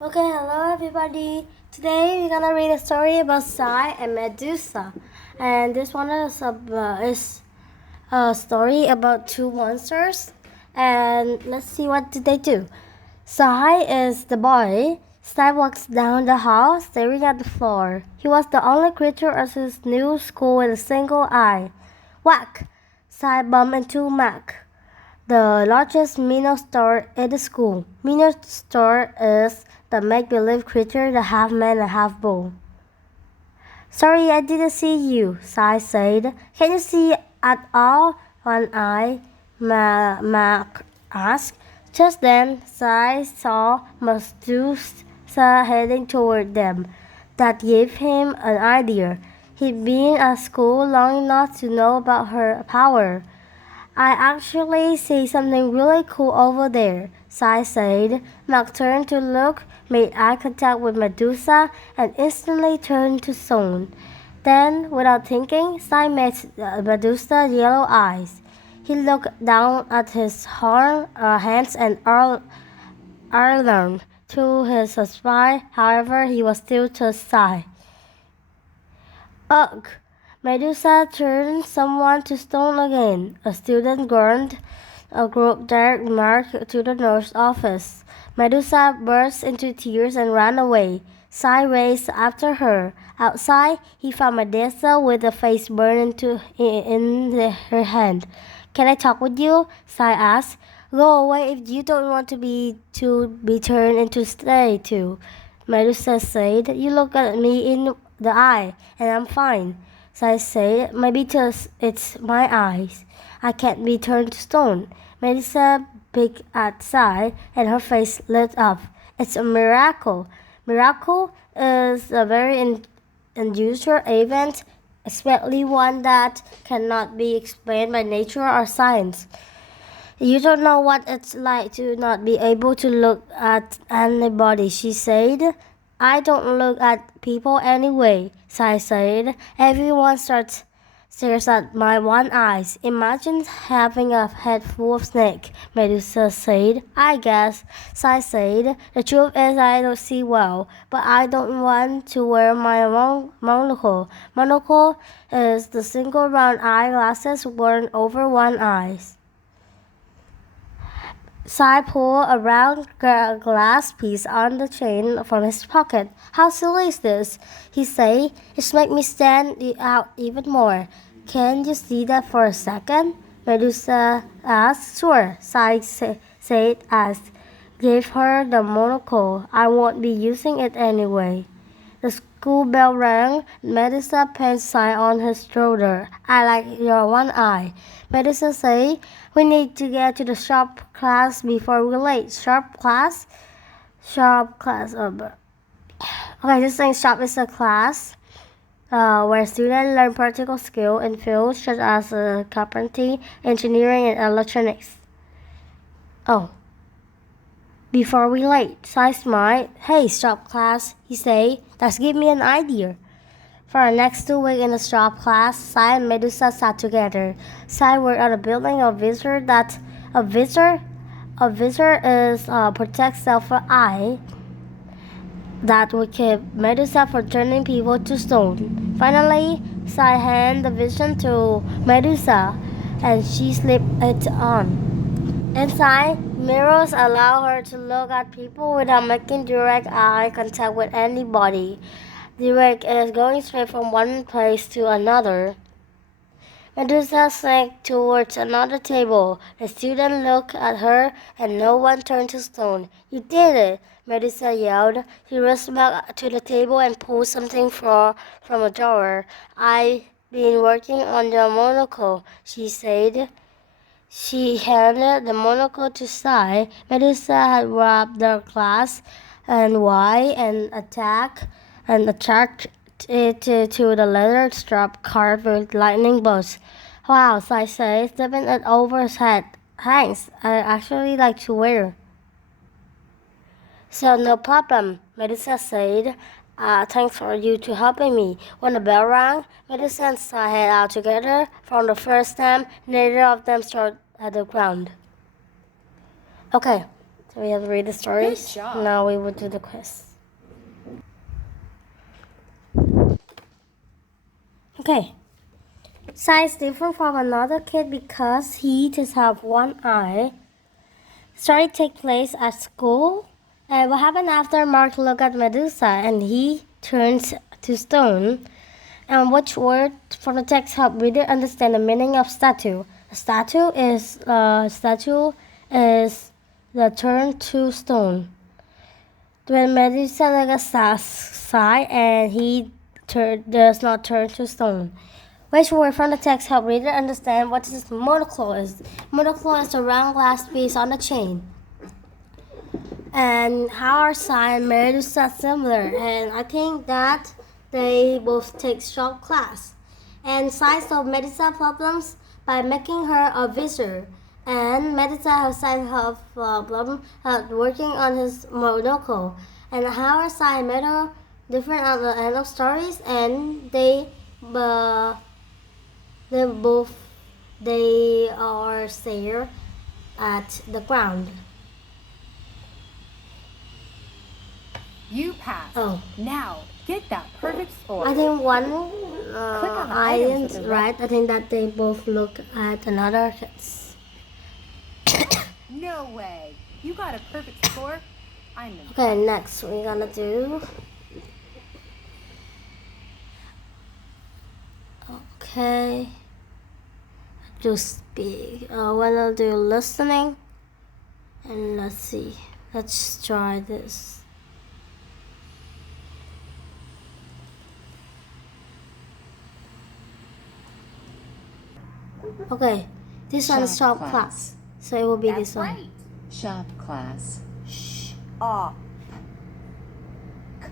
Okay, hello everybody. Today we're gonna read a story about Cy and Medusa, and this one is a story about two monsters. And let's see what did they do. Cy is the boy. Cy walks down the hall, staring at the floor. He was the only creature at his new school with a single eye. Whack! Cy bumped into Mac, the largest minnow store in the school. Minnow store is the make-believe creature, the half-man and half-bull. Sorry, I didn't see you, Sai said. Can you see at all? One eye, Mac asked. Just then, Sai saw Medusa heading toward them. That gave him an idea. He'd been at school long enough to know about her power. I actually see something really cool over there, Sai said. Mac turned to look, made eye contact with Medusa, and instantly turned to stone. Then, without thinking, Sai met Medusa's yellow eyes. He looked down at his hands and arm. To his surprise, however, he was still just Sai. Ugh! Medusa turned someone to stone again. A student groaned. A group direct remarked to the nurse's office. Medusa burst into tears and ran away. Sai raced after her. Outside, he found Medusa with a face burned her hand. Can I talk with you? Sai asked. Go away if you don't want to be turned into statue. Medusa said. You look at me in the eye, and I'm fine. So I said, maybe it's my eyes. I can't be turned to stone. Medusa peeked at Sai, and her face lit up. It's a miracle. Miracle is a very unusual event, especially one that cannot be explained by nature or science. You don't know what it's like to not be able to look at anybody, she said. I don't look at people anyway, Sai said. Everyone stares at my one eyes. Imagine having a head full of snake, Medusa said. I guess, Sai said. The truth is I don't see well, but I don't want to wear my monocle. Monocle is the single round eyeglasses worn over one eye. Sai pulled a round glass piece on the chain from his pocket. How silly is this? He said. It makes me stand out even more. Can you see that for a second? Medusa asked. Sure, Sai said as gave her the monocle. I won't be using it anyway. The school bell rang. Medusa put Sai on his shoulder. I like your one eye. Medusa said, we need to get to the shop class before we're late. Shop class? Shop class. Okay, just saying shop is a class where students learn practical skills in fields such as carpentry, engineering, and electronics. Oh. Before we late, Sai smiled. Hey, shop class, he said. Let's give me an idea. For the next 2 weeks in the shop class, Sai and Medusa sat together. Sai worked on a building a visitor is protect self eye that would keep Medusa from turning people to stone. Finally, Sai handed the vision to Medusa, and she slipped it on. Inside, mirrors allow her to look at people without making direct eye contact with anybody. Direct is going straight from one place to another. Medusa sank towards another table. The student looked at her, and no one turned to stone. You did it! Medusa yelled. She rushed back to the table and pulled something from a drawer. I've been working on your monocle, she said. She handed the monocle to Sai. Medusa had wrapped the glass and wire and attached it to the leather strap carved with lightning bolts. Wow, Sai said, slipping it over his head. Thanks, I actually like to wear. So no problem, Medusa said. Thanks for you to helping me. When the bell rang, Medusa and Sai head out together. From the first time, neither of them stood at the ground. Okay, So we have to read the stories. Good job. Now we will do the quiz. Okay. Sai is different from another kid because he just have one eye. Story takes place at school. And what happened after Mark looked at Medusa and he turns to stone? And which word from the text help reader understand the meaning of statue? A statue is the turn to stone. When Medusa looked at Sai and he does not turn to stone. Which word from the text help reader understand what this monocle is? Monocle is a round glass piece on a chain. And how are Sai and Medusa similar? And I think that they both take shop class. And Sai solved Medusa problems by making her a visitor. And Medusa has solved her problem working on his monocle. And how are Sai and Medusa different at the end of stories? And they are stare at the ground. You passed. Oh. Now, get that perfect score. I think one on the I items with didn't the write. I think that they both look at another kids. No way. You got a perfect score? I'm in. Okay, next we're gonna do. Okay. Just speak. When I'll do listening. And let's see. Let's try this. Okay, this one is shop class. So it will be That's this one. right. Shop class. Sh. Up. K.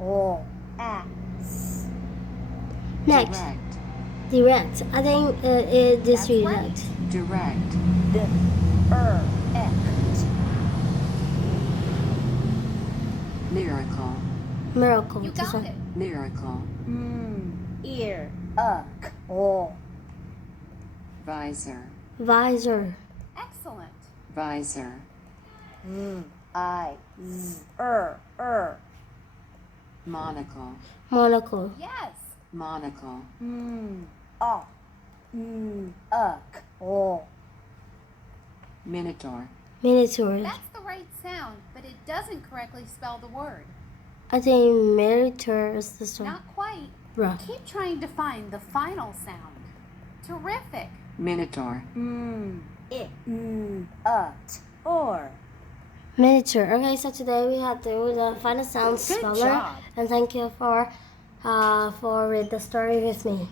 O. S. Next, Direct. direct. I think it That's direct. right. Direct. The. Act. Lyrical. Miracle. You this got one. it. Lyrical. Ear. K. O. Visor. Visor. Excellent. Visor. I. Z. Monocle. Monocle. Yes. Monocle. Up. K. O. Minotaur. Minotaur. That's the right sound, but it doesn't correctly spell the word. I think Minotaur is this one. Not quite. Bruh. Keep trying to find the final sound. Terrific. Minotaur. It. Or. Miniature. Okay, so today we have to do the final sound Good speller. job. And thank you for read the story with me.